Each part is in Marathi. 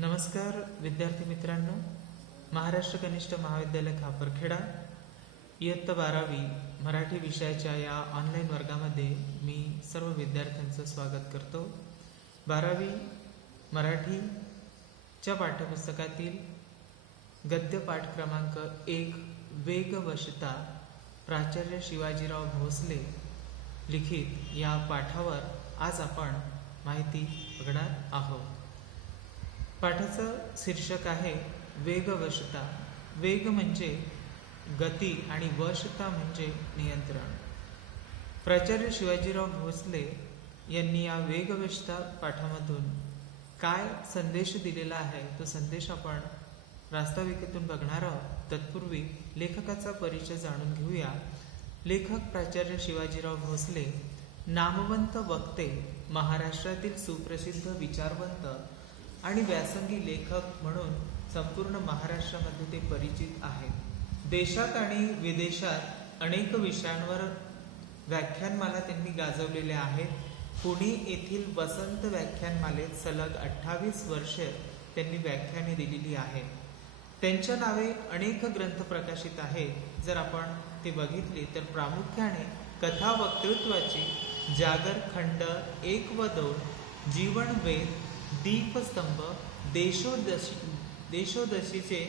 नमस्कार विद्यार्थी मित्रांनो, महाराष्ट्र कनिष्ठ महाविद्यालय खापरखेडा इयत्ता 12वी मराठी विषयाच्या या ऑनलाईन वर्गामध्ये मी सर्व विद्यार्थ्यांचं स्वागत करतो। 12वी मराठीच्या पाठ्यपुस्तकातील गद्य पाठ क्रमांक 1 वेगवशता प्राचार्य शिवाजीराव भोसले लिखित या पाठावर आज आपण माहिती बघणार आहोत। पाठाचं शीर्षक आहे वेगवशता। वेग म्हणजे गती आणि वशता म्हणजे नियंत्रण। प्राचार्य शिवाजीराव भोसले यांनी या वेगवशता पाठामधून काय संदेश दिलेला आहे तो संदेश आपण प्रास्ताविकेतून बघणार आहोत। तत्पूर्वी लेखकाचा परिचय जाणून घेऊया। लेखक प्राचार्य शिवाजीराव भोसले नामवंत वक्ते, महाराष्ट्रातील सुप्रसिद्ध विचारवंत आणि व्यासंगी लेखक म्हणून संपूर्ण महाराष्ट्रामध्ये ते परिचित आहेत। देशात आणि विदेशात अनेक विषयांवर व्याख्यानमाला त्यांनी गाजवलेल्या आहेत। पुणे येथील वसंत व्याख्यानमालेत सलग 28 वर्षे त्यांनी व्याख्याने दिलेली आहेत। त्यांच्या नावे अनेक ग्रंथ प्रकाशित आहेत। जर आपण ते बघितले तर प्रामुख्याने कथा वक्तृत्वाची जागर खंड 1 व 2, जीवन वेद, दीपस्तंभ, देशोदशीचे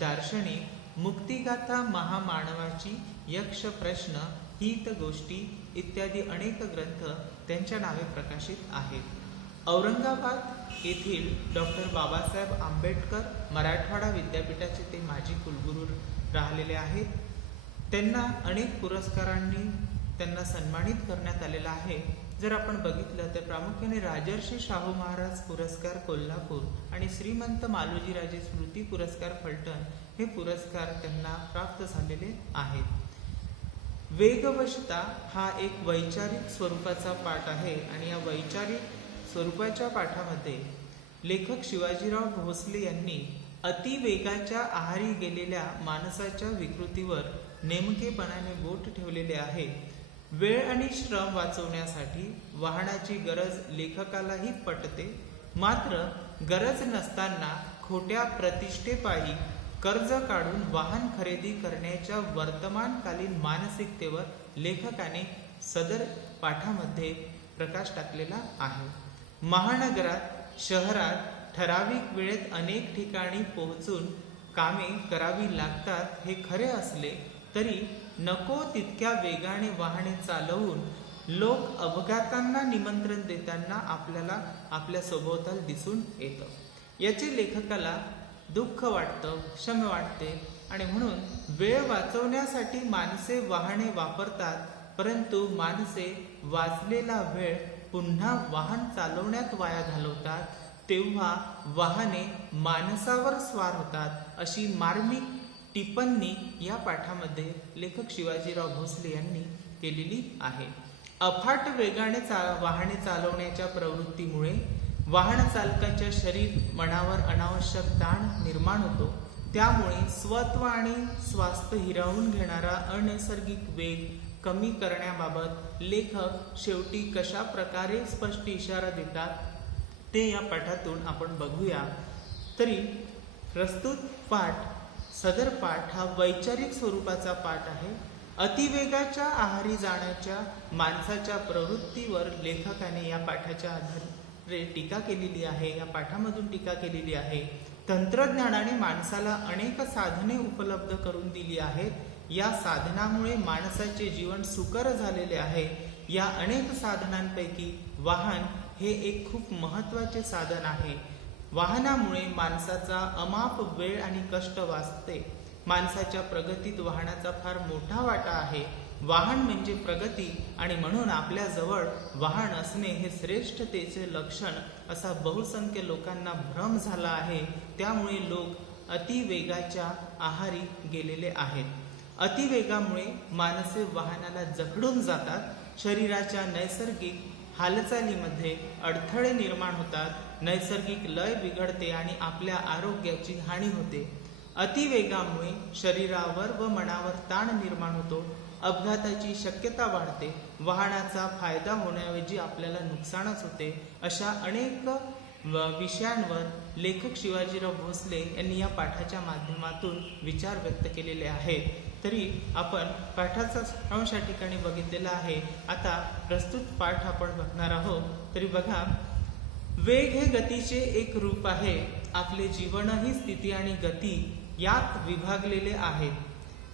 दार्शनिक, मुक्तिगाथा, महामानवाची, यक्ष प्रश्न, हित गोष्टी इत्यादी अनेक ग्रंथ त्यांच्या नावे प्रकाशित आहेत। औरंगाबाद येथील डॉक्टर बाबासाहेब आंबेडकर मराठवाडा विद्यापीठाचे ते माजी कुलगुरू राहिलेले आहेत। त्यांना अनेक पुरस्कारांनी त्यांना सन्मानित करण्यात आलेला आहे। जर आपण बघितलं तर प्रामुख्याने राजर्षी शाहू महाराज पुरस्कार कोल्हापूर आणि श्रीमंत मालोजीराजे स्मृती पुरस्कार फलटण हे पुरस्कार त्यांना प्राप्त झालेले आहेत। वेगवशता हा एक वैचारिक स्वरूपाचा पाठ आहे आणि या वैचारिक स्वरूपाच्या पाठामध्ये लेखक शिवाजीराव भोसले यांनी अतिवेगाच्या आहारी गेलेल्या माणसाच्या विकृतीवर नेमकेपणाने बोट ठेवलेले आहे। वेळ आणि श्रम वाचवण्यासाठी वाहनाची गरज लेखकालाही पटते, मात्र गरज नसताना खोट्या प्रतिष्ठेपायी कर्ज काढून वाहन खरेदी करण्याच्या वर्तमानकालीन मानसिकतेवर लेखकाने सदर पाठामध्ये प्रकाश टाकलेला आहे। महानगरात, शहरात ठराविक वेळेत अनेक ठिकाणी पोहोचून कामे करावी लागतात हे खरे असले तरी नको तितक्या वेगाने वाहने चालवून लोक अपघातांना निमंत्रण देताना आपल्याला आपल्या सभोवताल दिसून येतं। याचे लेखकाला दुःख वाटतं, क्षम वाटते आणि म्हणून वेळ वाचवण्यासाठी माणसे वाहने वापरतात, परंतु माणसे वाचलेला वेळ पुन्हा वाहन चालवण्यात वाया घालवतात, तेव्हा वाहने माणसावर स्वार होतात। अशी मार्मिक टिप्पणी या पाठामध्ये लेखक शिवाजीराव भोसले यांनी केलेली आहे। अफाट वेगाने वाहने चालवण्याच्या प्रवृत्तीमुळे वाहन चालकाच्या शरीर मनावर अनावश्यक ताण निर्माण होतो। त्यामुळे स्वत्व आणि स्वास्थ्य हिरावून घेणारा अनैसर्गिक वेग कमी करण्याबाबत लेखक शेवटी कशा प्रकारे स्पष्ट इशारा देतात ते या पाठातून आपण बघूया। तरी प्रस्तुत सदर पाठ हा वैचारिक स्वरूपाचा पाठ आहे। अतिवेगाच्या आहारी जाण्याच्या माणसाच्या प्रवृत्तीवर लेखकाने या पाठाच्या आधारे टीका केलेली आहे। या पाठामधून टीका केलेली आहे। तंत्रज्ञानाने माणसाला अनेक साधने उपलब्ध करून दिली आहेत। या साधनामुळे माणसाचे जीवन सुकर झालेले आहे। या अनेक साधनांपैकी वाहन हे एक खूप महत्त्वाचे साधन आहे। वाहनामुळे माणसाचा अमाप वेळ आणि कष्ट वाचते। माणसाच्या प्रगतीत वाहनाचा फार मोठा वाटा आहे। वाहन म्हणजे प्रगती आणि म्हणून आपल्या जवळ वाहन असणे हे श्रेष्ठतेचे लक्षण असा बहुसंख्य लोकांना भ्रम झाला आहे। त्यामुळे लोक अतिवेगाच्या आहारी गेलेले आहेत। अतिवेगामुळे माणसे वाहनाला जखडून जातात, शरीराच्या नैसर्गिक हालचालीमध्ये अडथळे निर्माण होतात, नैसर्गिक लय बिघडते आणि आपल्या आरोग्याची हानी होते। अतिवेगामुळे शरीरावर व मनावर ताण निर्माण होतो, अपघाताची शक्यता वाढते, वाहनाचा फायदा होण्याऐवजी आपल्याला नुकसानच होते। अशा अनेक विषयांवर लेखक शिवाजीराव भोसले यांनी या पाठाच्या माध्यमातून विचार व्यक्त केलेले आहेत. तरी आपण पाठाचा सारांश या ठिकाणी बघितलेला आहे. आता प्रस्तुत पाठ आपण बघणार आहोत. तरी बघा, वेग हे गतीचे एक रूप आहे. आपले जीवनही स्थिती आणि गती यात विभागलेले आहे.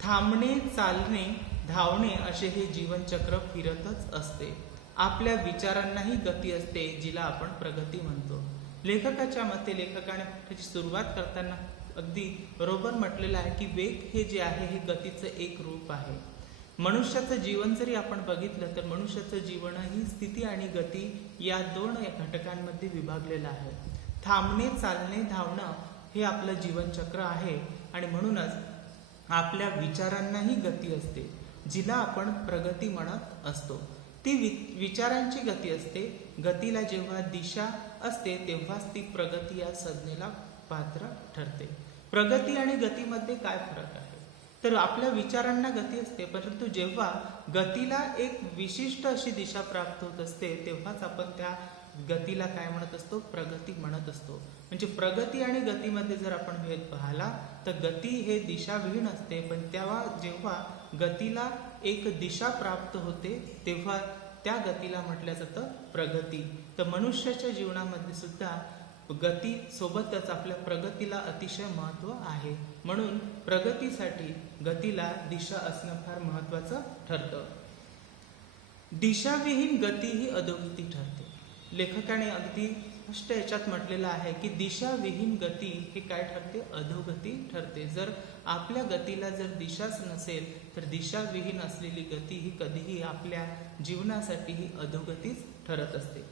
थांबणे, चालणे, धावणे असे हे जीवनचक्र फिरतच असते. आपल्या विचारांनाही गती असते, जिला आपण प्रगती म्हणतो. लेखकाच्या मते लेखकाने पाठाची सुरुवात करताना अगदी बरोबर म्हटलेलं आहे की वेग हे जे आहे हे गतीचं एक रूप आहे. मनुष्याचं जीवन जरी आपण बघितलं तर मनुष्याचं जीवन ही स्थिती आणि गती या दोन घटकांमध्ये विभागलेलं आहे. थांबणे, चालणे, धावणं हे आपलं जीवनचक्र आहे आणि म्हणूनच आपल्या विचारांनाही गती असते, जिला आपण प्रगती म्हणत असतो. ती विचारांची गती असते. गतीला जेव्हा दिशा असते तेव्हाच ती प्रगती या संज्ञेला पात्र ठरते. प्रगती आणि गतीमध्ये काय फरक आहे? तर आपल्या विचारांना गती असते, परंतु जेव्हा गतीला एक विशिष्ट अशी दिशा प्राप्त होत असते तेव्हाच आपण त्या गतीला काय म्हणत असतो? प्रगती म्हणत असतो. म्हणजे प्रगती आणि गतीमध्ये जर आपण भेद पाहिला तर गती हे दिशाविहीन असते, पण तेव्हा जेव्हा गतीला एक दिशा प्राप्त होते तेव्हा त्या गतीला म्हटलं जातं प्रगती. तर मनुष्याच्या जीवनामध्ये सुद्धा गती सोबतच आपल्या प्रगतीला अतिशय महत्त्व आहे. म्हणून प्रगतीसाठी गतीला दिशा असणं फार महत्त्वाचं ठरतं. दिशाविहीन गती ही अधोगती ठरते. लेखकाने अगदी स्पष्ट याच्यात म्हटलेलं आहे की दिशाविहीन गती हे काय ठरते? अधोगती ठरते. जर आपल्या गतीला जर दिशाच नसेल तर दिशाविहीन असलेली गती ही कधीही आपल्या जीवनासाठी ही अधोगतीच ठरत असते.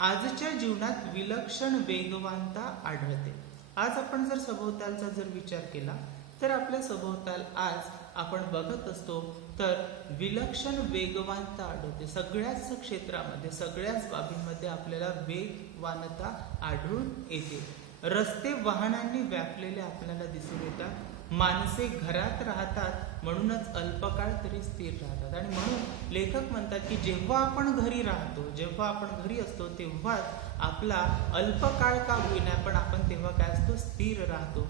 आजच्या जीवनात विलक्षण वेगवानता आढळते. आज आपण जर सभोवतालचा जर विचार केला तर आपल्या सभोवताल आज आपण बघत असतो तर विलक्षण वेगवानता आढळते. सगळ्याच क्षेत्रामध्ये, सगळ्याच बाबींमध्ये आपल्याला वेगवानता आढळून येते. रस्ते वाहनांनी व्यापलेले आपल्याला दिसून येतात. माणसे घरात राहतात म्हणूनच अल्पकाळ तरी स्थिर राहतात. आणि म्हणून लेखक म्हणतात की जेव्हा आपण घरी राहतो, जेव्हा आपण घरी असतो तेव्हाच आपला अल्पकाळ का होईना पण आपण तेव्हा काय असतो? स्थिर राहतो.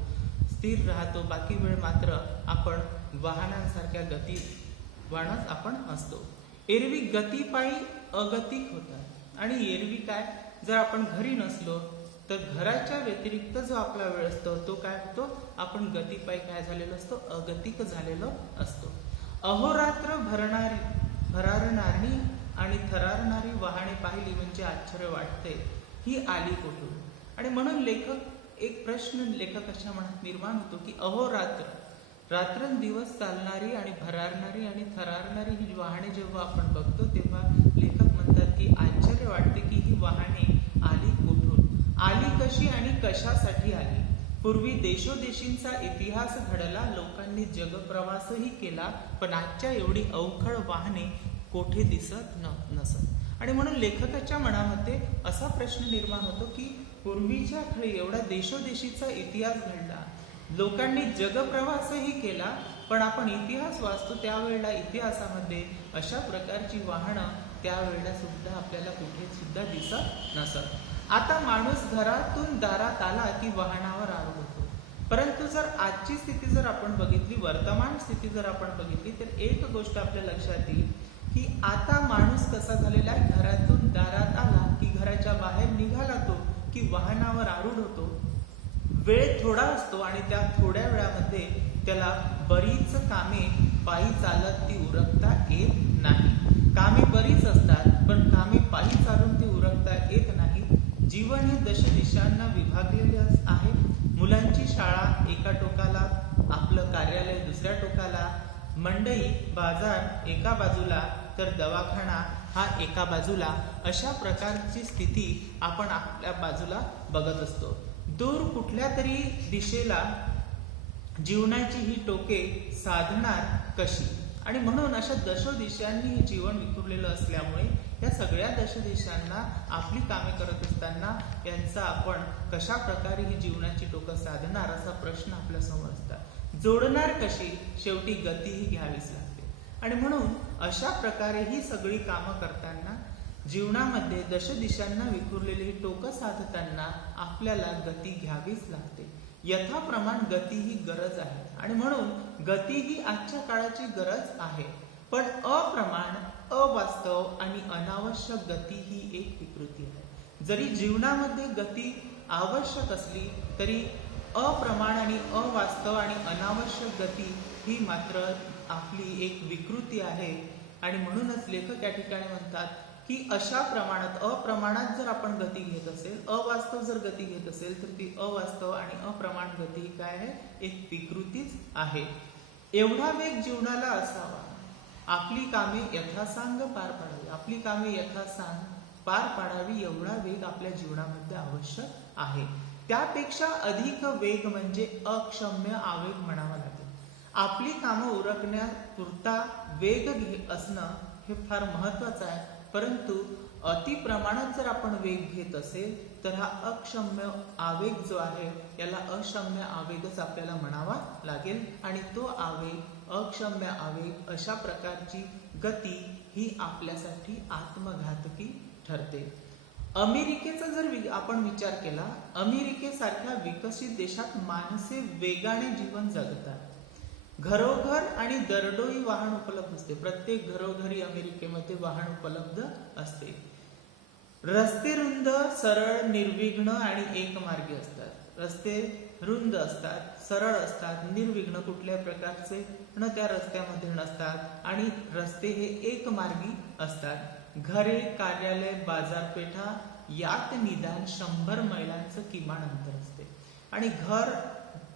बाकी वेळ मात्र आपण वाहनांसारख्या गतिवानच आपण असतो. एरवी गतीपायी अगतिक होतात आणि एरवी काय, जर आपण घरी नसलो तर घराच्या व्यतिरिक्त जो आपला वेळ असतो तो काय होतो? आपण गतीपायी काय झालेलो असतो? अगतिक झालेलो असतो. अहोरात्र भरारणारी आणि थरारणारी वाहने पाहिली म्हणजे आश्चर्य वाटते, ही आली कुठून? आणि म्हणून एक प्रश्न लेखकाच्या मनात निर्माण होतो की अहोरात्र, रात्रंदिवस चालणारी आणि भरारणारी आणि थरारणारी ही वाहने जेव्हा आपण बघतो तेव्हा लेखक म्हणतात की आश्चर्य वाटते की ही वाहने आली कुठून, आली कशी आणि कशासाठी आली? पूर्वी देशोदेशींचा इतिहास घडला, लोकांनी जगप्रवासही केला, पण आजच्या एवढी अवखळ वाहने कोठे दिसत नसत. आणि म्हणून लेखकाच्या मनामध्ये असा प्रश्न निर्माण होतो की पूर्वीच्या काळी एवढा देशोदेशीचा इतिहास घडला, लोकांनी जगप्रवासही केला, पण आपण इतिहास वाचतो त्यावेळेला इतिहासामध्ये अशा प्रकारची वाहनं त्यावेळेला सुद्धा आपल्याला कुठे सुद्धा दिसत नसत. आता माणूस घरातून दारात आला की वाहनावर आरूढ होतो. परंतु जर आजची स्थिती जर आपण बघितली, वर्तमान स्थिती जर आपण बघितली तर एक गोष्ट आपल्या लक्षात येईल की आता माणूस कसा झालेला आहे? घरातून दारात आला की घराच्या बाहेर निघाला तो की वाहनावर आरूढ होतो. वेळ थोडा असतो आणि त्या थोड्या वेळामध्ये त्याला बरीच कामे पायी चालत ती उरकता येत नाही. कामे बरीच असतात पण कामे पायी चालून ती उरकता येत नाही. जीवन हे दशदिशांना विभागलेले आहे. मुलांची शाळा एका टोकाला, आपलं कार्यालय दुसऱ्या टोकाला, मंडई बाजार एका बाजूला तर दवाखाना हा एका बाजूला, अशा प्रकारची स्थिती आपण आपल्या बाजूला बघत असतो. दूर कुठल्या तरी दिशेला जीवनाची ही टोके साधणार कशी? आणि म्हणून अशा दशदिशांनी हे जीवन विखुरलेलं असल्यामुळे या सगळ्या दशदिशांना आपली कामे करत असताना यांचा आपण कशा प्रकारे ही जीवनाची टोकं साधणार असा प्रश्न आपल्या समोर असतात. जोडणार कशी? शेवटी गती ही घ्यावीच लागते. आणि म्हणून अशा प्रकारे ही सगळी कामं करताना जीवनामध्ये दशदिशांना विखुरलेली टोकं साधताना आपल्याला गती घ्यावीच लागते. यथाप्रमाण गती ही गरज आहे आणि म्हणून गती ही आजच्या काळाची गरज आहे. पण अप्रमाण, अवास्तव आणि अनावश्यक गती ही एक विकृती आहे. जरी जीवनामध्ये गती आवश्यक असली तरी अप्रमाण आणि अवास्तव आणि अनावश्यक गती ही मात्र आपली एक विकृती आहे. आणि म्हणूनच लेखक या ठिकाणी म्हणतात की अशा प्रमाणात, अप्रमाणात जर आपण गती घेत असेल, अवास्तव जर गती घेत असेल तर ती अवास्तव आणि अप्रमाण गती काय आहे, एक विकृतीच आहे. एवढा वेग जीवनाला असावा, आपली कामे यथासांग पार पाडावी, आपली कामे यथासांग पार पाडावी एवढा वेग आपल्या जीवनामध्ये आवश्यक आहे. त्यापेक्षा अधिक वेग म्हणजे अक्षम्य आवेग म्हणावा लागेल. आपली कामं उरकण्यापुरता वेग असणं हे फार महत्वाचं आहे. परंतु अति प्रमाणात जर आपण वेग घेत असेल तर हा अक्षम्य आवेग जो आहे याला अक्षम्य आवेगच आपल्याला म्हणावा लागेल. आणि तो आवेग, अक्षम्य आवेग, अशा प्रकारची गती ही आपल्यासाठी आत्मघातकी ठरते. अमेरिकेचा जर आपण विचार केला, अमेरिकेसारख्या विकसित देशात माणसे वेगाने जीवन जगतात. घरोघर आणि दरडोई वाहन उपलब्ध असते. प्रत्येक घरोघरी अमेरिकेमध्ये वाहन उपलब्ध असते. रस्ते रुंद, सरळ, निर्विघ्न आणि एकमार्गी असतात. रस्ते रुंद असतात, सरळ असतात, निर्विघ्न, कुठल्याही प्रकारचे त्या रस्त्यामध्ये नसतात आणि रस्ते हे एकमार्गी असतात. घरे, कार्यालय, बाजारपेठा यात निदान 100 मैलांचं किमान अंतर असते. आणि घर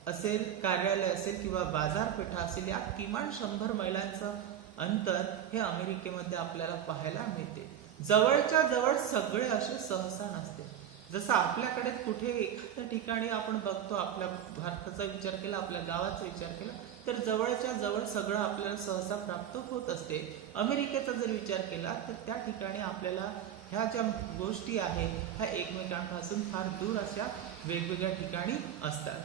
असेल, कार्यालय असेल किंवा बाजारपेठा असेल, यात किमान 100 मैलांचं अंतर हे अमेरिकेमध्ये आपल्याला पाहायला मिळते. जवळच्या जवळ सगळे असे सहसा नसते. जसं आपल्याकडे कुठे एखाद्या ठिकाणी आपण बघतो, आपल्या भारताचा विचार केला, आपल्या गावाचा विचार केला तर जवळच्या जवळ सगळं आपल्याला सहसा प्राप्त होत असते. अमेरिकेचा जर विचार केला तर त्या ठिकाणी आपल्याला ह्या ज्या गोष्टी आहेत ह्या एकमेकांपासून फार दूर अशा वेगवेगळ्या ठिकाणी असतात.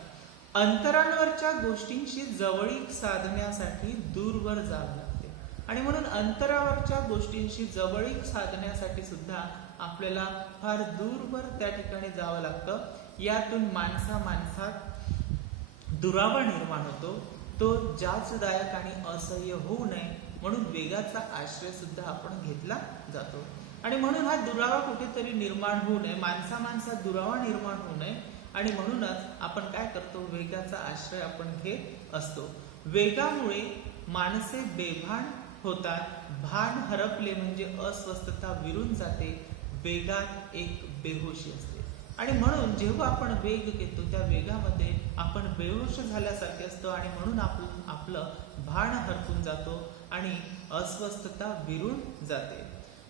अंतरांवरच्या गोष्टींशी जवळीक साधण्यासाठी दूरवर जावं लागते आणि म्हणून अंतरावरच्या गोष्टींशी जवळीक साधण्यासाठी सुद्धा आपल्याला फार दूरवर त्या ठिकाणी जावं लागतं. यातून माणसात दुरावा निर्माण होतो. तो जाचदायक आणि असह्य होऊ नये म्हणून वेगाचा आश्रय सुद्धा आपण घेतला जातो. आणि म्हणून हा दुरावा कुठेतरी निर्माण होऊ नये, माणसात दुरावा निर्माण होऊ नये आणि म्हणूनच आपण काय करतो, वेगाचा आश्रय आपण घेत असतो. वेगामुळे माणसे बेभान होतात. भान हरपले म्हणजे अस्वस्थता विरून जाते. वेगात एक बेहोशी असते आणि म्हणून जेव्हा आपण वेग घेतो त्या वेगामध्ये आपण बेहोश झाल्यासारखे असतो आणि म्हणून आपलं भान हरपून जातो आणि अस्वस्थता विरून जाते.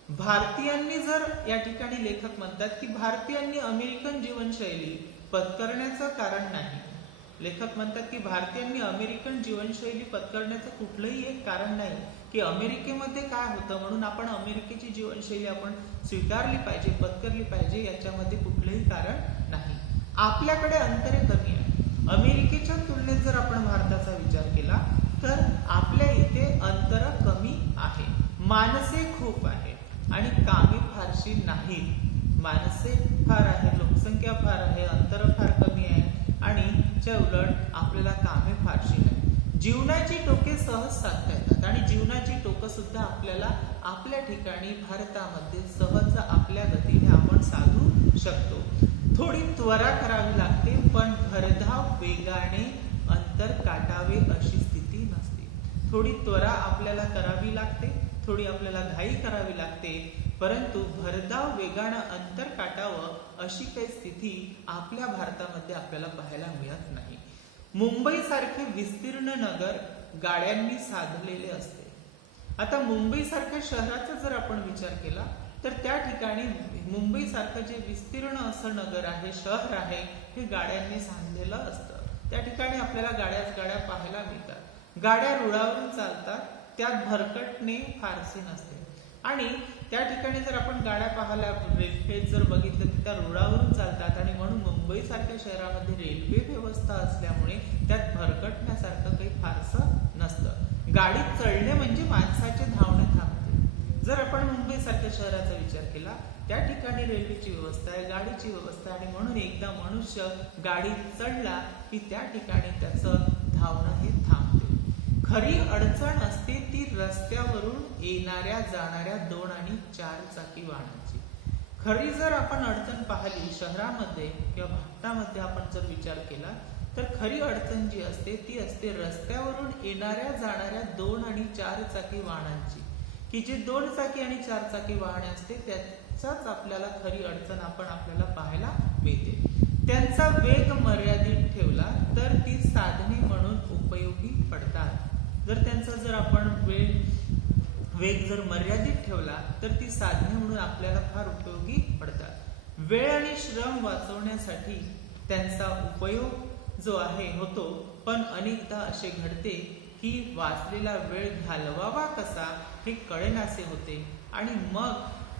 भारतीयांनी जर, या ठिकाणी लेखक म्हणतात की भारतीयांनी अमेरिकन जीवनशैली पत्करण्याचं कारण नाही. लेखक म्हणतात की भारतीयांनी अमेरिकन जीवनशैली पत्करण्याचं कुठलंही एक कारण नाही की अमेरिकेमध्ये काय होतं म्हणून आपण अमेरिकेची जीवनशैली आपण स्वीकारली पाहिजे, पत्करली पाहिजे, याच्यामध्ये कुठलंही कारण नाही. आपल्याकडे अंतरे कमी आहे. अमेरिकेच्या तुलनेत जर आपण भारताचा विचार केला तर आपल्या इथे अंतर कमी आहे. माणसे खूप आहे आणि कामे फारशी नाहीत. माणसे फार आहे, लोकसंख्या फार आहे, अंतर फार कमी आहे आणि च्या उलट आपल्याला कामे फारशी नाही. जीवनाची टोके सहज साधता येतात आणि जीवनाची टोकं सुद्धा आपल्याला आपल्या ठिकाणी भारतामध्ये सहज आपल्या गतीने आपण साधू शकतो. थोडी त्वरा करावी लागते पण भरधाव वेगाने अंतर काटावे अशी स्थिती नसते. थोडी त्वरा आपल्याला करावी लागते, थोडी आपल्याला घाई करावी लागते, परंतु भरधाव वेगानं अंतर काटावं अशी काही स्थिती आपल्या भारतामध्ये आपल्याला पाहायला मिळत नाही. मुंबई सारखे विस्तीर्ण नगर गाड्यांनी साधलेले असते. आता मुंबई सारख्या शहराचा जर आपण विचार केला तर त्या ठिकाणी मुंबई सारखं जे विस्तीर्ण असं नगर आहे, शहर आहे, हे गाड्यांनी सांधलेलं असतं. त्या ठिकाणी आपल्याला गाड्या पाहायला मिळतात. गाड्या रुळावरून चालतात, त्यात भरकटणे फारसे नसते आणि त्या ठिकाणी जर आपण गाड्या पाहायला रेल्वे जर बघितलं तर त्या रुळावरून चालतात आणि म्हणून मुंबई सारख्या शहरामध्ये रेल्वे व्यवस्था असल्यामुळे त्यात भरकटण्यासारखं काही फारसं नसतं. गाडीत चढणे म्हणजे माणसाचे धावणे थांबते. जर आपण मुंबई सारख्या शहराचा विचार केला, त्या ठिकाणी रेल्वेची व्यवस्था आहे, गाडीची व्यवस्था आहे, आणि म्हणून एकदा मनुष्य गाडीत चढला की त्या ठिकाणी त्याचं धावणं हे थांबते. खरी अडचण असते ती रस्त्यावरून येणाऱ्या जाणाऱ्या 2 आणि 4 चाकी वाहनांची. खरी जर आपण अडचण पाहिली शहरामध्ये किंवा भारतामध्ये आपण जर विचार केला, तर खरी अडचण जी असते ती असते रस्त्यावरून येणाऱ्या जाणाऱ्या 2 आणि 4 चाकी वाहनांची, की जे 2 चाकी आणि 4 चाकी वाहने असते त्याचाच आपल्याला खरी अडचण आपल्याला पाहायला मिळते. त्यांचा वेग मर्यादित ठेवला तर ती साधने म्हणून उपयोगी पडतात. जर आपण वेग जर मर्यादित ठेवला तर ती साधने म्हणून आपल्याला फार उपयोगी पडतात. वेळ आणि श्रम वाचवण्यासाठी त्यांचा उपयोग जो आहे होतो, पण अनेकदा असे घडते की वाचलेला वेळ घालवावा कसा हे कळेनासे होते, आणि मग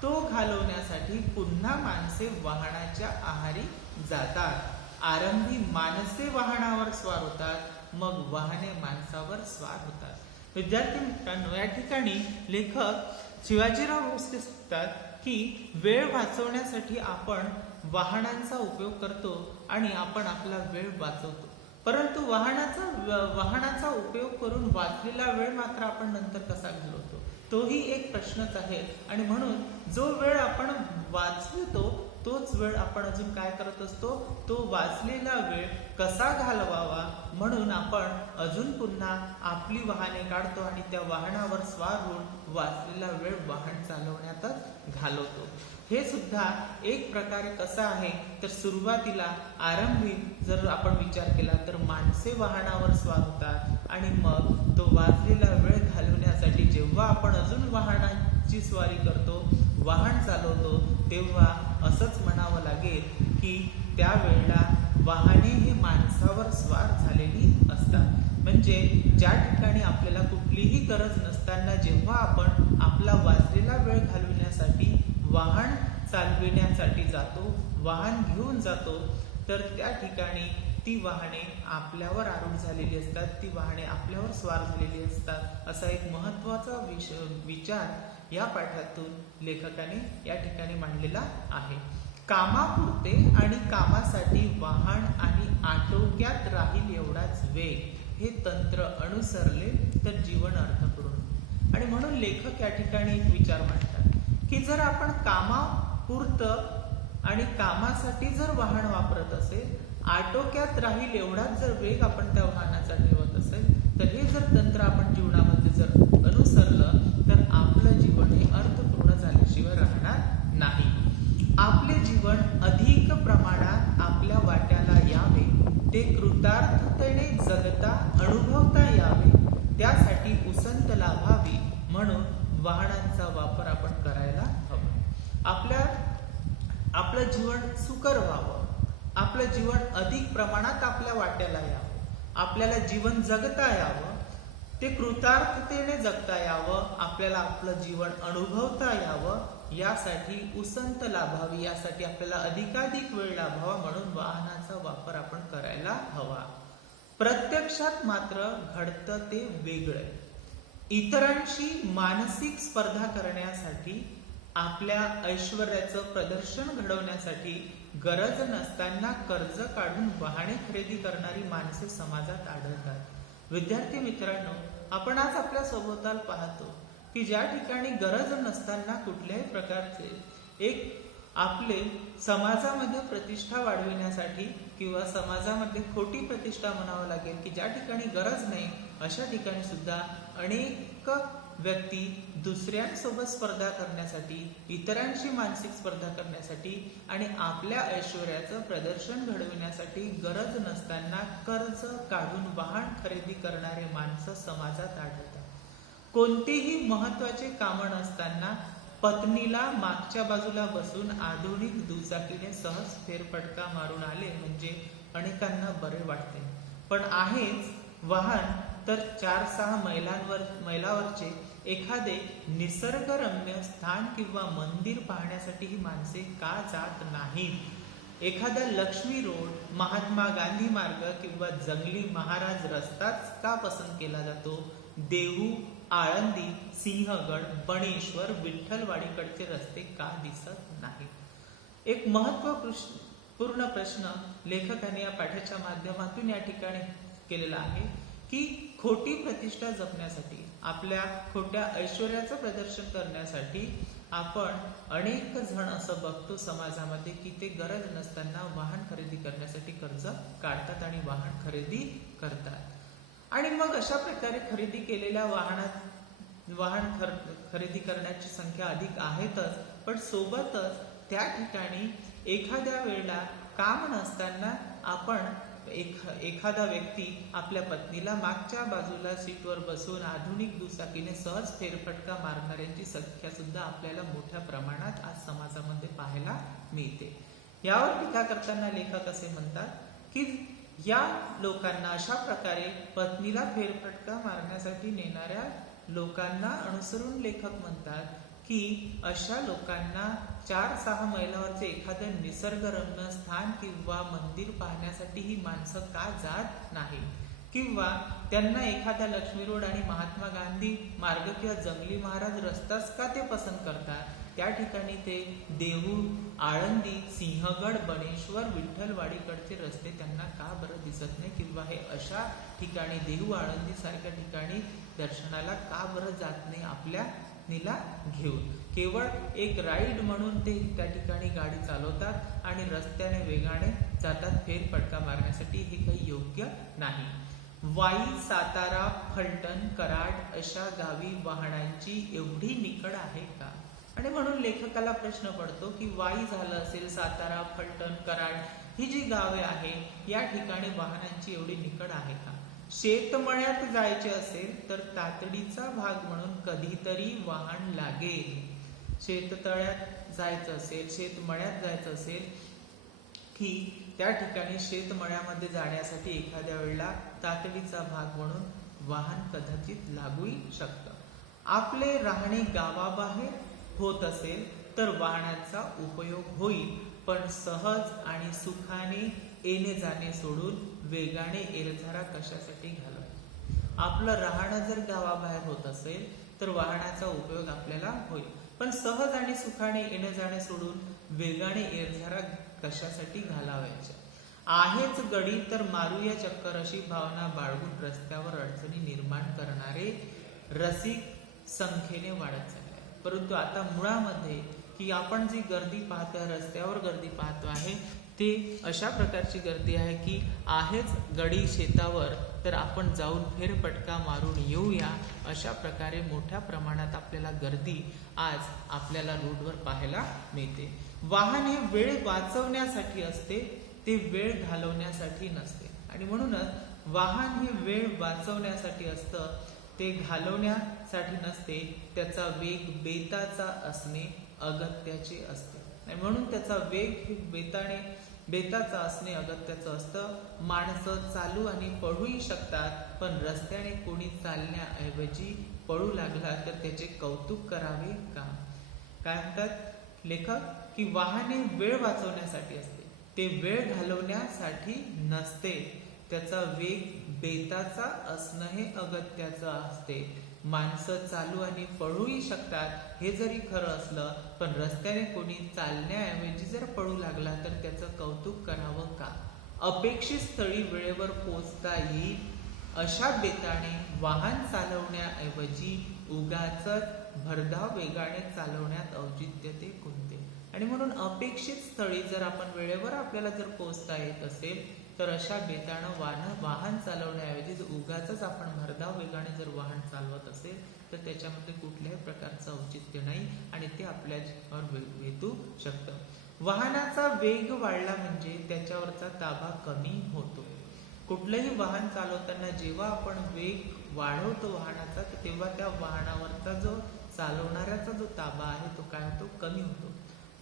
तो घालवण्यासाठी पुन्हा माणसे वाहनाच्या आहारी जातात. आरंभी माणसे वाहनावर स्वार होतात, मग वाहने माणसावर स्वार होतात. विद्यार्थी मित्रांनो, या ठिकाणी लेखक शिवाजीराव भोसले सांगतात की वेळ वाचवण्यासाठी आपण वाहनांचा उपयोग करतो आणि आपण आपला वेळ वाचवतो, परंतु वाहनाचा उपयोग करून वाचलेला वेळ मात्र आपण नंतर कसा घालवतो तोही एक प्रश्नच आहे. आणि म्हणून जो वेळ आपण वाचवतो तोच वेळ आपण अजून काय करत असतो, तो वाचलेला वेळ कसा घालवावा म्हणून आपण अजून पुन्हा आपली वाहने काढतो आणि त्या वाहनावर स्वार होऊन वाचलेला वेळ वाहन चालवण्यातच घालवतो. हे सुद्धा एक प्रकारे कसं आहे तर सुरुवातीला आरंभी जर आपण विचार केला तर माणसे वाहनावर स्वार होतात, आणि मग तो वाचलेला वेळ घालवण्यासाठी जेव्हा आपण अजून वाहनाची स्वारी करतो, वाहन चालवतो, तेव्हा असंच म्हणावं लागेल की त्यावेळेला वाहने ही माणसावर स्वार झालेली असतात. म्हणजे ज्या ठिकाणी आपल्याला कुठलीही गरज नसताना जेव्हा आपण आपला वाचलेला वेळ घालविण्यासाठी वाहन चालविण्यासाठी जातो, वाहन घेऊन जातो, तर त्या ठिकाणी ती वाहने आपल्यावर आरूढ झालेली असतात, ती वाहने आपल्यावर स्वार झालेली असतात. असा एक महत्वाचा विचार या पाठातून लेखकाने या ठिकाणी मांडलेला आहे. कामापुरते आणि कामासाठी वाहन आणि आटोक्यात राहील एवढाच वेग हे तंत्र अनुसरले तर जीवन अर्थपूर्ण. आणि म्हणून लेखक या ठिकाणी एक विचार मांडतात की जर आपण कामापुरतं आणि कामासाठी जर वाहन वापरत असेल, आटोक्यात राहील एवढाच जर वेग आपण त्या वाहनाचा ठेवत असेल, तर हे जर तंत्र आपण जीवनामध्ये जर अनुसरलं तर आपलं जीवन हे अर्थपूर्ण झाल्याशिवाय राहणार नाही. आपले जीवन अधिक प्रमाणात आपल्या वाट्याला यावे, ते कृतार्थतेने जगता अनुभवता यावे, त्यासाठी उसंत लाभावी म्हणून वाहनांचा वापर आपण करायला हवा. आपलं जीवन सुकर व्हावं, आपलं जीवन अधिक प्रमाणात आपल्या वाट्याला यावं, आपल्याला जीवन जगता यावं, ते कृतार्थतेने जगता यावं, आपल्याला आपलं जीवन अनुभवता यावं, यासाठी उसंत लाभावी, यासाठी आपल्याला अधिकाधिक वेळ लाभावा म्हणून वाहनाचा वापर आपण करायला हवा. प्रत्यक्षात मात्र घडतं ते वेगळं. इतरांशी मानसिक स्पर्धा करण्यासाठी, आपल्या ऐश्वर्याचं प्रदर्शन घडवण्यासाठी गरज नसताना कर्ज काढून वाहने खरेदी करणारी माणसे समाजात आढळतात. विद्यार्थी मित्रांनो, आपण आज आपल्या सभोवताल पाहतो की ज्या ठिकाणी गरज नसताना कुठल्याही प्रकारचे आपले समाजामध्ये प्रतिष्ठा वाढविण्यासाठी किंवा समाजामध्ये खोटी प्रतिष्ठा म्हणावं लागेल की ज्या ठिकाणी गरज नाही अशा ठिकाणी सुद्धा अनेक व्यक्ती दुसऱ्यांसोबत स्पर्धा करण्यासाठी, इतरांशी मानसिक स्पर्धा करण्यासाठी आणि आपल्या ऐश्वर्याचं प्रदर्शन घडविण्यासाठी गरज नसताना कर्ज काढून वाहन खरेदी करणारे माणसं समाजात आढळतात. कोणतेही महत्वाचे काम नसताना पत्नीला मागच्या बाजूला बसून आधुनिक दुचाकीने सहज फेरफटका मारून आले म्हणजे अनेकांना बरे वाटते. पण आहेच वाहन तर 4-6 मैलावरचे एखादे निसर्गरम्य स्थान किंवा मंदिर पाहण्यासाठी ही माणसे का जात नाहीत? एखादा लक्ष्मी रोड, महात्मा गांधी मार्ग किंवा जंगली महाराज रस्ताच का पसंत केला जातो? देहू आळंदी, सिंहगड, बणेश्वर, विठ्ठलवाडीकडचे रस्ते का दिसत नाही? एक महत्वपूर्ण प्रश्न लेखकाने या पाठाच्या माध्यमातून या ठिकाणी केलेला आहे की खोटी प्रतिष्ठा जपण्यासाठी, आपल्या खोट्या ऐश्वर्याचं प्रदर्शन करण्यासाठी आपण अनेक जण असं बघतो समाजामध्ये की ते गरज नसताना वाहन खरेदी करण्यासाठी कर्ज काढतात आणि वाहन खरेदी करतात. आणि मग अशा प्रकारे खरेदी केलेल्या वाहन खरेदी करण्याची संख्या अधिक आहेतच, पण सोबतच त्या ठिकाणी एखाद्या वेळेला काम नसताना आपण एखादा व्यक्ती आपल्या पत्नीला मागच्या बाजूला सीटवर बसून आधुनिक दुचाकीने सहज फेरफटका मारणाऱ्यांची संख्या सुद्धा आपल्याला मोठ्या प्रमाणात आज समाजामध्ये पाहायला मिळते. यावर टीका करताना लेखक असे म्हणतात की या लोकांना, अशा प्रकारे पत्नीला फेरफटका मारण्यासाठी नेणाऱ्या लोकांना अनुसरून लेखक म्हणतात की अशा लोकांना 4-6 मैलावरचे एखादं निसर्गरम्य स्थान किंवा मंदिर पाहण्यासाठी ही माणसं का जात नाही, किंवा त्यांना एखादा लक्ष्मी रोड आणि महात्मा गांधी मार्ग किंवा जंगली महाराज रस्ताच का ते पसंत करतात. त्या ठिकाणी ते देहू, आळंदी, सिंहगड, बणेश्वर, विठ्ठलवाडीकडचे रस्ते त्यांना का बरं दिसत नाही, किंवा हे अशा ठिकाणी देहू, आळंदी सारख्या ठिकाणी दर्शनाला का बरं जात नाही आपल्या नीला घेऊन. केवळ एक राईड म्हणून ते त्या ठिकाणी गाडी चालवतात आणि रस्त्याने वेगाने जातात फेरफटका मारण्यासाठी. हे काही योग्य नाही. वाई, सातारा, फलटण, कराड अशा गावी वाहनांची एवढी निकड आहे का? आणि म्हणून लेखकाला प्रश्न पडतो की वाई झालं असेल, सातारा, फलटण, कराड ही जी गावे आहे या ठिकाणी वाहनांची एवढी निकड आहे का? शेतमळ्यात जायचे असेल तर तातडीचा भाग म्हणून कधीतरी वाहन लागेल. शेततळ्यात जायचं असेल, शेतमळ्यात जायचं असेल की त्या ठिकाणी शेतमळ्यामध्ये जाण्यासाठी एखाद्या वेळेला तातडीचा भाग म्हणून वाहन कदाचित लागूही शकतं. आपले राहणे गावाबाहेर होत असेल तर वाहनाचा उपयोग होईल, पण सहज आणि सुखाने येणे जाणे सोडून वेगाने एरझारा कशासाठी घालवायचा? आपलं राहणं जर गावाबाहेर होत असेल तर वाहनाचा उपयोग आपल्याला होईल, पण सहज आणि सुखाने येणे जाणे सोडून वेगाने एरझारा कशासाठी घालावायच्या? आहेच गडी तर मारूया चक्कर अशी भावना बाळगून रस्त्यावर अडचणी निर्माण करणारे रसिक संख्येने वाढत चालले. परंतु आता मुळामध्ये की आपण जी गर्दी पाहतोय, रस्त्यावर गर्दी पाहतो आहे, ते अशा प्रकारची गर्दी आहे की आहेच गडी शेतावर तर आपण जाऊन फेरफटका मारून येऊया, अशा प्रकारे मोठ्या प्रमाणात आपल्याला गर्दी आज आपल्याला रोडवर पाहायला मिळते. वाहन हे वेळ वाचवण्यासाठी असते, ते वेळ घालवण्यासाठी नसते. आणि म्हणूनच वाहन हे वेळ वाचवण्यासाठी असतं, ते घालवण्यासाठी नसते. त्याचा वेग बेताचा असणे अगत्याचे असते आणि म्हणून त्याचा वेग हे बेताचा असणे अगत्याचं असतं. माणसं चालू आणि पळूही शकतात, पण रस्त्याने कोणी चालण्याऐवजी पळू लागला तर त्याचे कौतुक करावे का? काय म्हणतात लेखक की वाहने वेळ वाचवण्यासाठी असते, ते वेळ घालवण्यासाठी नसते. त्याचा वेग बेताचा असणं हे अगत्याचं असते. माणसं चालू आणि पळूही शकतात हे जरी खरं असलं, पण रस्त्याने कोणी चालण्याऐवजी जर पळू लागला तर त्याचं कौतुक करावं का? अपेक्षित स्थळी वेळेवर पोहोचता येईल अशा बेताने वाहन चालवण्याऐवजी उगाचच भरधाव वेगाने चालवण्यात औचित्य ते कोणते? आणि म्हणून अपेक्षित स्थळी जर आपण वेळेवर आपल्याला जर पोहोचता येत असेल तर अशा बेतानं वाहन चालवण्याऐवजी उगाचच आपण भरधाव वेगाने जर वाहन चालवत असेल तर त्याच्यामध्ये कुठल्याही प्रकारचं औचित्य नाही आणि ते आपल्यावर वेधू शकतं. वाहनाचा वेग वाढला म्हणजे त्याच्यावरचा ताबा कमी होतो. कुठलंही वाहन चालवताना जेव्हा आपण वेग वाढवतो वाहनाचा, तेव्हा त्या वाहनावरचा जो चालवणाऱ्याचा जो ताबा आहे तो काय होतो? कमी होतो.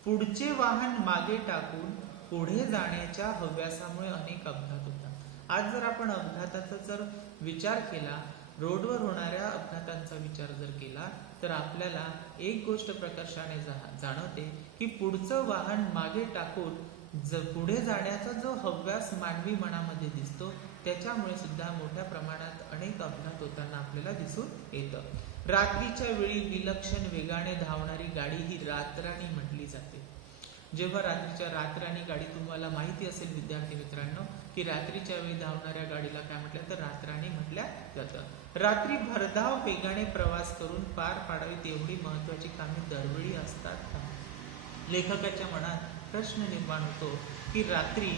पुढचे वाहन मागे टाकून पुढे जाण्याच्या हव्यासामुळे अनेक अपघात होतात. आज जर आपण अपघाताचा जर विचार केला, रोडवर होणाऱ्या अपघातांचा विचार जर केला तर आपल्याला एक गोष्ट प्रकर्षाने जाणवते की पुढचं वाहन मागे टाकून पुढे जाण्याचा जो हव्यास मानवी मनामध्ये दिसतो त्याच्यामुळे सुद्धा मोठ्या प्रमाणात अनेक अपघात होताना आपल्याला दिसून येतं। रात्रीच्या वेळी विलक्षण वेगाने धावणारी गाडी ही रातराणी म्हटली जाते। जेव्हा रातराणी गाडी, तुम्हाला माहिती असेल विद्यार्थी मित्रांनो की रात्रीच्या वेळी धावणाऱ्या गाडीला काय म्हटलं तर रातराणी म्हटल्या जातं। रात्री भरधाव वेगाने प्रवास करून पार पाडावीत एवढी महत्वाची कामे दरवेळी असतात का? लेखकाच्या मनात प्रश्न निर्माण होतो की रात्री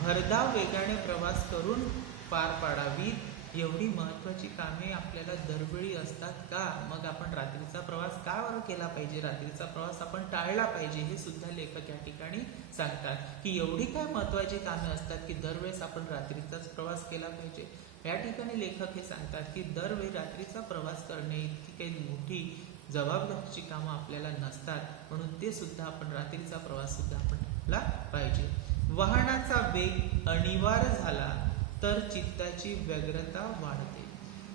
भरधाव वेगाने प्रवास करून पार पाडावीत एवढी महत्वाची कामे आपल्याला दरवेळी असतात का? मग आपण रात्रीचा प्रवास का बरं केला पाहिजे? रात्रीचा प्रवास आपण टाळला पाहिजे हे सुद्धा लेखक या ठिकाणी सांगतात की एवढी काय महत्वाची कामे असतात की दरवेळेस आपण रात्रीचाच प्रवास केला पाहिजे। या ठिकाणी लेखक हे सांगतात की दरवेळी रात्रीचा प्रवास करणे इतकी काही मोठी जबाबदारीची कामं आपल्याला नसतात, म्हणून ते सुद्धा आपण रात्रीचा प्रवास सुद्धा आपण केला पाहिजे। वाहनाचा वेग अनिवार्य झाला तर चित्ताची व्यग्रता वाढते।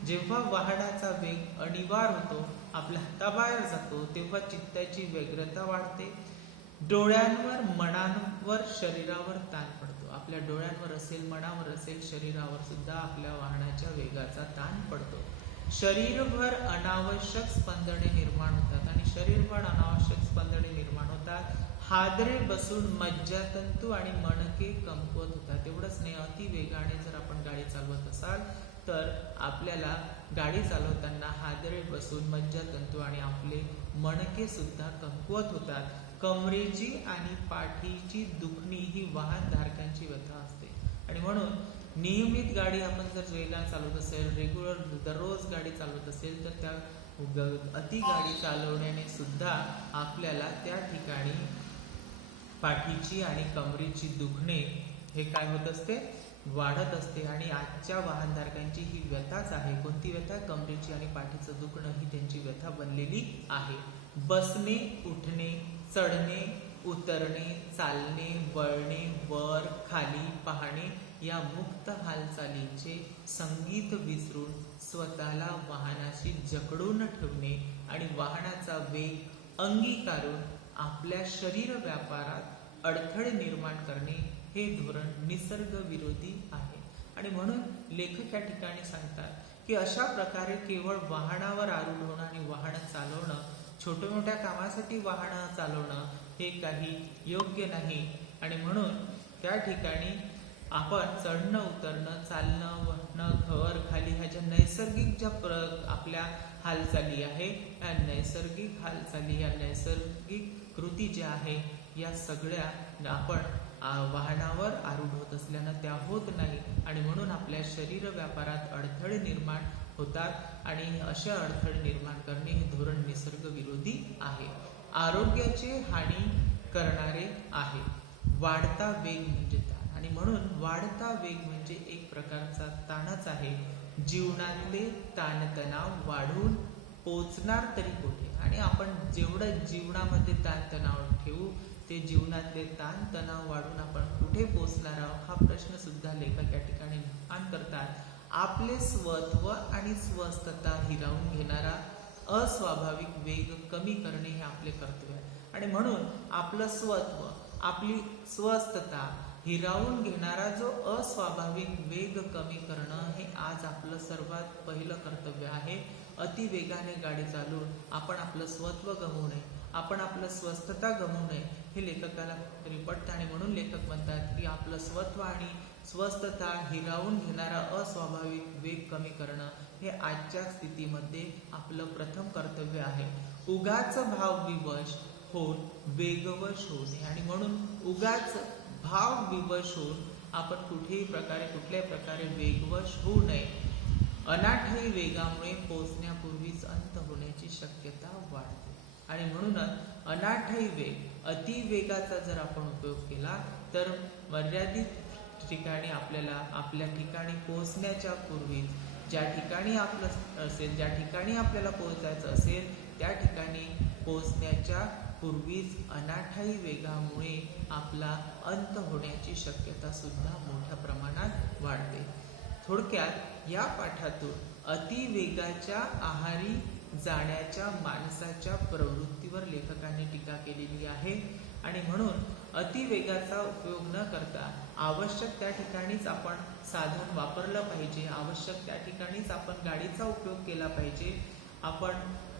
जेव्हा वाहनाचा वेग अनिवार्य होतो, आपल्या हाताबाहेर जातो, तेव्हा चित्ताची व्यग्रता वाढते। डोळ्यांवर, मनावर, शरीरावर ताण पडतो। आपल्या डोळ्यांवर असेल, मनावर असेल, शरीरावर सुद्धा आपल्या वाहनाच्या वेगाचा ताण पडतो। शरीरभर अनावश्यक स्पंदने निर्माण होतात आणि शरीरभर अनावश्यक स्पंदने निर्माण होतात। हादरे बसून मज्जातंतू आणि मणके कमकुवत होतात। एवढंच नाही, अति वेगाने जर आपण गाडी चालवत असाल तर आपल्याला गाडी चालवताना हादरे बसून मज्जातंतू आणि आपले मणके सुद्धा कमकुवत होतात। कमरेची आणि पाठीची दुखणी ही वाहनधारकांची व्यथा असते आणि म्हणून नियमित गाडी आपण जर वेगाने चालवत असेल, रेग्युलर दररोज गाडी चालवत असेल तर त्या अति गाडी चालवण्याने सुद्धा आपल्याला त्या ठिकाणी पाठीची आणि कमरेची दुखणे हे काय होत असते, वाढत असते। आणि आजच्या वाहनधारकांची ही व्यथाच आहे। कोणती व्यथा? कमरेची आणि पाठीचं दुखणं ही त्यांची व्यथा बनलेली आहे। बसणे, उठणे, चढणे, उतरणे, चालणे, वळणे, वर खाली पाहणे या मुक्त हालचालीचे संगीत विसरून स्वतःला वाहनाशी जकडून ठेवणे आणि वाहनाचा वेग अंगीकारून आपल्या शरीर व्यापारात अडथळे निर्माण करणे हे धोरण निसर्ग विरोधी आहे। आणि म्हणून लेखक या ठिकाणी सांगतात की अशा प्रकारे केवळ वाहनावर आरूढ होणं आणि वाहन चालवणं, छोट्या मोठ्या कामासाठी वाहन चालवणं हे काही योग्य नाही। आणि म्हणून त्या ठिकाणी आपण चढणं, उतरणं, चालणं, वळणं, वर खाली ह्या ज्या नैसर्गिक ज्या आपल्या हालचाली आहे, या नैसर्गिक हालचाली, या नैसर्गिक कृती ज्या आहे या सगळ्या आपण वाहनावर आरूढ होत असल्यानं त्या होत नाही आणि म्हणून आपल्या शरीर व्यापारात अडथळे निर्माण होतात आणि अशा अडथळे निर्माण करणे हे धोरण निसर्ग विरोधी आहे, आरोग्याचे हानी करणारे आहे। वाढता वेग म्हणजे ताण आणि म्हणून वाढता वेग म्हणजे एक प्रकारचा ताणच आहे। जीवनातले ताणतणाव वाढून पोचणार तरी कुठे? आणि आपण जेवढं जीवनामध्ये ताणतणाव ठेवू ते जीवनातले ताणतणाव वाढून आपण कुठे पोचणार आहोत हा प्रश्न सुद्धा लेखक या ठिकाणी निर्माण करतात। आपले स्वत्व आणि स्वस्थता हिरावून घेणारा अस्वाभाविक वेग कमी करणे हे आपले कर्तव्य आहे आणि म्हणून आपलं स्वत्व, आपली स्वस्थता हिरावून घेणारा जो अस्वाभाविक वेग कमी करणं हे आज आपलं सर्वात पहिलं कर्तव्य आहे। अति वेगाने गाडी चालवून आपण आपलं स्वत्व गमवू नये, आपण आपलं स्वस्थता गमवू नये हे लेखकाला तरी पटतं आणि म्हणून लेखक म्हणतात की आपलं स्वत्व आणि स्वस्थता हिरावून घेणारा अस्वाभाविक वेग कमी करणं हे आजच्या स्थितीमध्ये आपलं प्रथम कर्तव्य आहे। उगाच भावविवश होऊन वेगवश होऊ नये आणि म्हणून उगाच भावविवश होऊन आपण कुठल्याही प्रकारे वेगवश होऊ नये। अनाठायी वेगामुळे पोहोचण्यापूर्वीच अंत होण्याची शक्यता वाढते आणि म्हणूनच अनाठायी वेग, अति वेगाचा जर आपण उपयोग केला तर मर्यादित ठिकाणी आपल्याला आपल्या ठिकाणी पोहोचण्याच्या पूर्वी ज्या ठिकाणी आपलं असेल, ज्या ठिकाणी आपल्याला पोहोचायचं असेल त्या ठिकाणी पोहोचण्याच्या पूर्वीच अनाठायी वेगामुळे आपला अंत होण्याची शक्यता सुद्धा मोठ्या प्रमाणात वाढते। थोडक्यात या पाठातून अति वेगाच्या आहारी जाण्याच्या माणसाच्या प्रवृत्तीवर लेखकाने टीका केलेली आहे आणि म्हणून अतिवेगाचा उपयोग न करता आवश्यक त्या ठिकाणीच आपण साधन वापरलं पाहिजे, आवश्यक त्या ठिकाणीच आपण गाडीचा उपयोग केला पाहिजे. आपण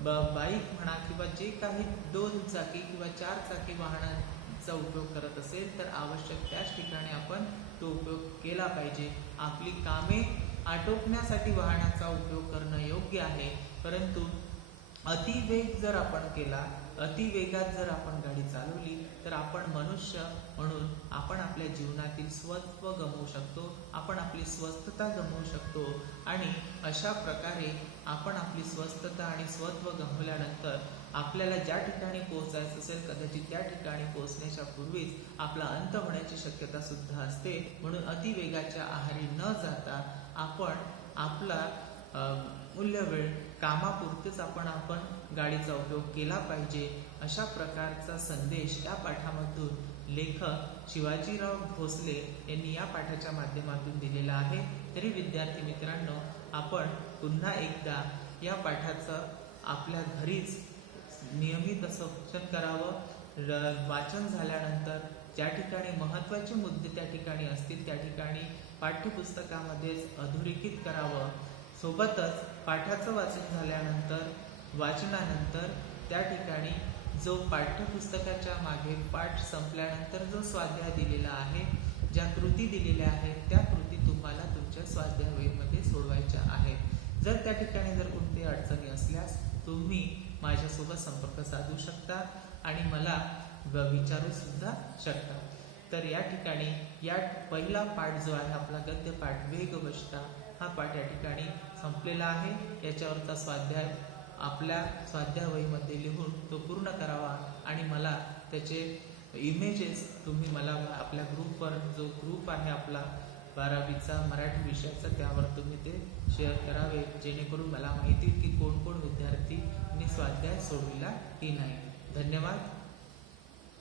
बाईक म्हणा किंवा जे काही 2 चाकी किंवा 4 चाकी वाहनांचा उपयोग करत असेल तर आवश्यक त्याच ठिकाणी आपण तो उपयोग केला पाहिजे. आपली कामे आटोपण्यासाठी वाहनाचा उपयोग करणं योग्य आहे, परंतु अतिवेग जर आपण केला, अतिवेगात जर आपण गाडी चालवली तर आपण मनुष्य म्हणून आपण आपल्या जीवनातील स्वत्व गमावू शकतो, आपण आपली स्वस्थता गमावू शकतो. आणि अशा प्रकारे आपण आपली स्वस्थता आणि स्वत्व गमावल्यानंतर आपल्याला ज्या ठिकाणी पोहोचायचं असेल कदाचित त्या ठिकाणी पोहोचण्याच्या पूर्वीच आपला अंत होण्याची शक्यता सुद्धा असते. म्हणून अतिवेगाच्या आहारी न जाता आपण आपला मूल्य वेळ कामापुरतेच आपण गाडीचा उपयोग केला पाहिजे. अशा प्रकारचा संदेश या पाठामधून लेखक शिवाजीराव भोसले यांनी या पाठाच्या माध्यमातून दिलेला आहे. तरी विद्यार्थी मित्रांनो, आपण पुन्हा एकदा या पाठाचं आपल्या घरीच नियमित असं वाचन करावं. वाचन झाल्यानंतर ज्या ठिकाणी महत्त्वाचे मुद्दे त्या ठिकाणी असतील त्या ठिकाणी पाठ्यपुस्तकामध्येच अधोरेखित करावं. सोबतच पाठाचं वाचन झाल्यानंतर वाचनानंतर त्या ठिकाणी जो पाठ्यपुस्तकाच्या मागे पाठ संपल्यानंतर जो स्वाध्याय दिलेला आहे, ज्या कृती दिलेल्या आहेत त्या कृती तुम्हाला तुमच्या स्वाध्याय वहीमध्ये सोडवायच्या आहेत. जर त्या ठिकाणी जर कोणती अडचणी असल्यास तुम्ही माझ्यासोबत संपर्क साधू शकता आणि मला विचारू सुद्धा शकता. तर या ठिकाणी या पहिला पाठ जो आहे आपला गद्यपाठ वेगवष्टा हा पाठ या ठिकाणी संपलेला आहे. याच्यावरचा स्वाध्याय आपल्या स्वाध्याय वहीमध्ये लिहून तो पूर्ण करावा आणि मला त्याचे इमेजेस तुम्ही मला आपल्या ग्रुपवर, जो ग्रुप आहे आपला 12वीचा मराठी विषयाचा, त्यावर तुम्ही ते शेअर करावे, जेणेकरून मला माहिती की कोण कोण विद्यार्थी स्वाध्याय सोडविला की नाही. धन्यवाद.